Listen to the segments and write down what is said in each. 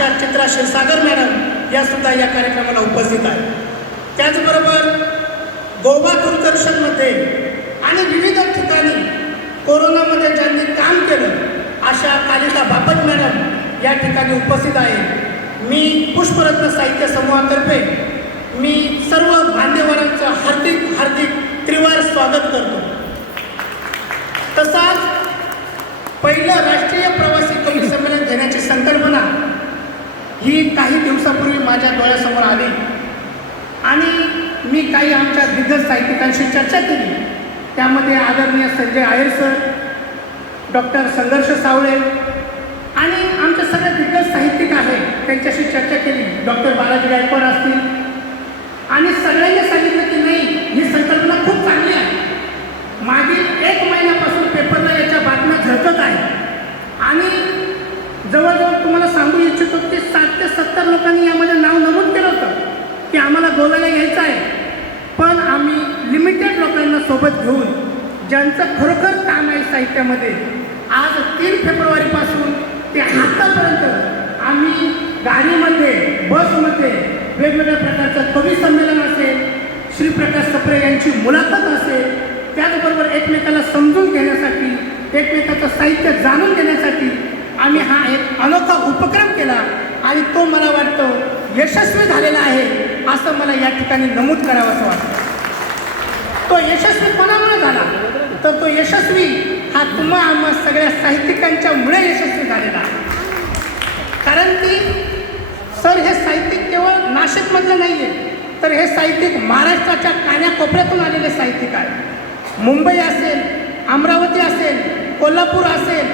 अशा चित्रा क्षीरसागर मॅडम या सुद्धा या कार्यक्रमाला उपस्थित आहेत. त्याचबरोबर गोवा दूरदर्शनमध्ये आणि विविध ठिकाणी कोरोनामध्ये ज्यांनी काम केलं अशा कालिका बापट मॅडम या ठिकाणी उपस्थित आहे मी पुष्परत्न साहित्य समूहातर्फे मी सर्व मान्यवरांचं हार्दिक हार्दिक त्रिवार स्वागत करतो. तसाच पहिलं राष्ट्रीय प्रवासी कवी संमेलन घेण्याची संकल्पना ही काही दिवसापूर्वी माझ्या डोळ्यासमोर आली. आणि मी काही आमच्या दिग्गज साहित्यिकांशी चर्चा केली. त्यामध्ये आदरणीय संजय आयर सर डॉक्टर संघर्ष सावळे आणि आमचे सगळे दिग्गज साहित्यिक आहेत त्यांच्याशी चर्चा केली. डॉक्टर बालाजी गायकवाड असतील. आणि सगळ्यांनी सांगितलं की नाही ही संकल्पना खूप चांगली आहे. मागील एक महिन्यापासून पेपरला याच्या बातम्या झळकत आहे आणि जवळजवळ तुम्हाला सांगू इच्छितो की साठ ते सत्तर लोकांनी यामध्ये नाव नमूद केलं होतं की आम्हाला बोलायला यायचं आहे पण आम्ही लिमिटेड लोकांना सोबत घेऊन ज्यांचं खरोखर काम आहे साहित्यामध्ये आज तीन फेब्रुवारीपासून ते आतापर्यंत आम्ही गाडीमध्ये बसमध्ये वेगवेगळ्या प्रकारचं कवी संमेलन असेल श्रीप्रकाश सप्रे यांची मुलाखत असेल त्याचबरोबर एकमेकाला समजून घेण्यासाठी एकमेकाचं साहित्य जाणून घेण्यासाठी आम्ही हा एक अनोखा उपक्रम केला आणि तो मला वाटतं यशस्वी झालेला आहे असं मला या ठिकाणी नमूद करावं असं वाटतं. तो यशस्वी कोणामुळे झाला. तर तो यशस्वी हा तुम्हा आम्हा सगळ्या साहित्यिकांच्यामुळे यशस्वी झालेला. आहे कारण की सर हे साहित्यिक केवळ नाशिकमधलं नाही आहे तर हे साहित्यिक महाराष्ट्राच्या कान्याकोपऱ्यातून आलेले साहित्यिक आहे मुंबई असेल अमरावती असेल कोल्हापूर असेल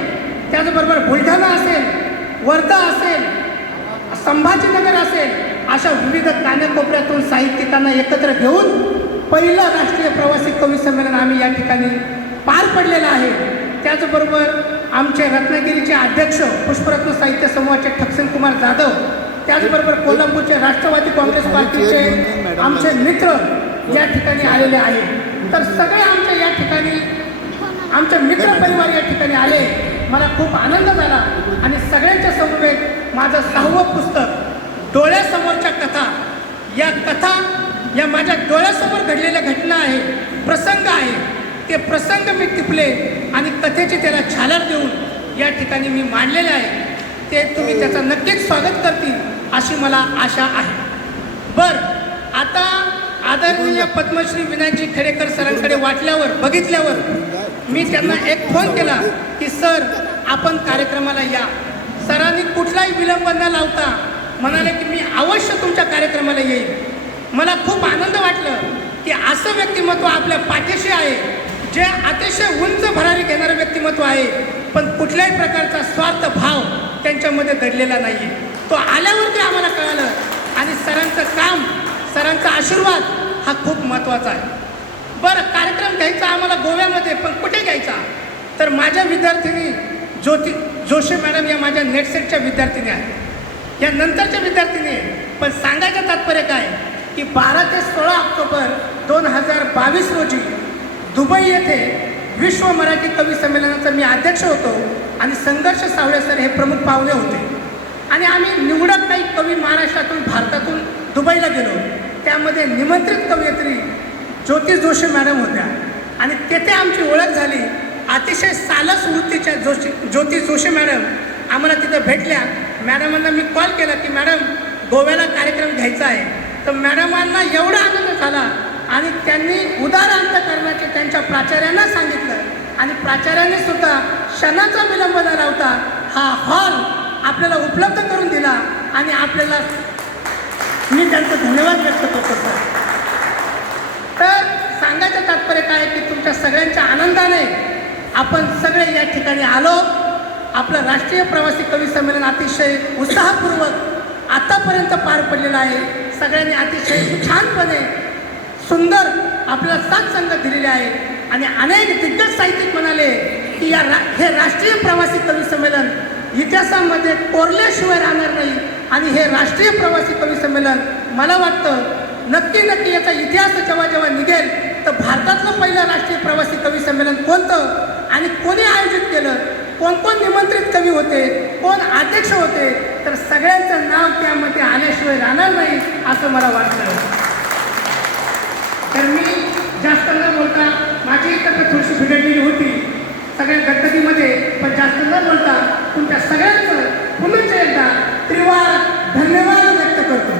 त्याचबरोबर बुलढाणा असेल वर्धा असेल संभाजीनगर असेल अशा विविध कान्याकोपऱ्यातून साहित्यिकांना एकत्र घेऊन पहिलं राष्ट्रीय प्रवासी कवी संमेलन आम्ही या ठिकाणी पार पडलेलं आहे त्याचबरोबर आमचे रत्नागिरीचे अध्यक्ष पुष्परत्न साहित्य समूहाचे ठकसेन कुमार जाधव त्याचबरोबर कोल्हापूरचे राष्ट्रवादी काँग्रेस पार्टीचे आमचे मित्र या ठिकाणी आलेले आहेत तर सगळे आमच्या या ठिकाणी आमचे मित्र परिवार या ठिकाणी आले मला खूप आनंद झाला आणि सगळ्यांच्या समवेत माझं सहावं पुस्तक डोळ्यासमोरच्या कथा या कथा या माझ्या डोळ्यासमोर घडलेल्या घटना आहे प्रसंग आहे. ते प्रसंग मी टिपले आणि कथेचे त्याला छालर देऊन या ठिकाणी मी मांडलेले आहे. ते तुम्ही त्याचं नक्कीच स्वागत करतील अशी मला आशा आहे. बर आता आदरणीय पद्मश्री विनायकजी खेडेकर सरांकडे वाटल्यावर बघितल्यावर मी त्यांना एक फोन केला की सर आपण कार्यक्रमाला या. सरांनी कुठलाही विलंब न लावता म्हणाले की मी अवश्य तुमच्या कार्यक्रमाला येईल मला खूप आनंद वाटलं की असं व्यक्तिमत्व आपल्या पाठीशी आहे. जे अतिशय उंच भरारी घेणारं व्यक्तिमत्व आहे पण कुठल्याही प्रकारचा स्वार्थ भाव त्यांच्यामध्ये दडलेला नाही आहे तो आल्यावरती आम्हाला कळालं आणि सरांचं काम सरांचा आशीर्वाद हा खूप महत्त्वाचा आहे. बरं कार्यक्रम घ्यायचा आम्हाला गोव्यामध्ये पण कुठे घ्यायचा? तर माझ्या विद्यार्थिनी ज्योती जोशी मॅडम या माझ्या नेटसेटच्या विद्यार्थिनी आहेत. या नंतरच्या विद्यार्थिनी पण सांगायचं तात्पर्य काय? की बारा ते सोळा ऑक्टोबर दोन हजार बावीस रोजी दुबई येथे विश्व मराठी कवी संमेलनाचा मी अध्यक्ष होतो आणि संघर्ष सावळे सर हे प्रमुख पाहुणे होते. आणि आम्ही निवडक काही कवी महाराष्ट्रातून भारतातून दुबईला गेलो. त्यामध्ये निमंत्रित कवयित्री ज्योती जोशी मॅडम होत्या. आणि तेथे आमची ओळख झाली. अतिशय सालस वृत्तीच्या जोशी ज्योती जोशी मॅडम आम्हाला तिथं भेटल्या. मॅडमांना मी कॉल केला की मॅडम गोव्याला कार्यक्रम घ्यायचा आहे. तर मॅडमांना एवढा आनंद झाला आणि त्यांनी उदार अंत करण्याचे त्यांच्या प्राचार्यांना सांगितलं. आणि प्राचार्यांनी सुद्धा क्षणाचा विलंब न लावता हा हॉल आपल्याला उपलब्ध करून दिला आणि आपल्याला मी त्यांचं धन्यवाद व्यक्त करतो सर. तर सांगायचं तात्पर्य काय आहे की तुमच्या सगळ्यांच्या आनंदाने आपण सगळे या ठिकाणी आलो. आपलं राष्ट्रीय प्रवासी कवी संमेलन अतिशय उत्साहपूर्वक आतापर्यंत पार पडलेलं आहे. सगळ्यांनी अतिशय छानपणे सुंदर आपल्याला साथ संगत दिलेली आहे आणि अनेक दिग्गज साहित्यिक म्हणाले की या रा हे राष्ट्रीय प्रवासी कवी संमेलन इतिहासामध्ये कोरल्याशिवाय राहणार नाही. आणि हे राष्ट्रीय प्रवासी कवी संमेलन मला वाटतं नक्की नक्की याचा इतिहास जेव्हा जेव्हा निघेल तर भारतातलं पहिलं राष्ट्रीय प्रवासी कवी संमेलन कोणतं? आणि कोणी आयोजित केलं? कोण कोण निमंत्रित कवी होते? कोण अध्यक्ष होते? तर सगळ्यांचं नाव त्यामध्ये आल्याशिवाय राहणार नाही असं मला वाटतं. तर मी जास्त न बोलता माझी तब्येत थोडीशी बिघडलेली होती. सगळ्या गणपतीमध्ये पण जास्त न बोलता तुमच्या सगळ्यांचं पुन्हा एकदा त्रिवार धन्यवाद व्यक्त करतो.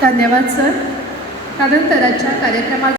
धन्यवाद सर. त्यानंतरच्या कार्यक्रमात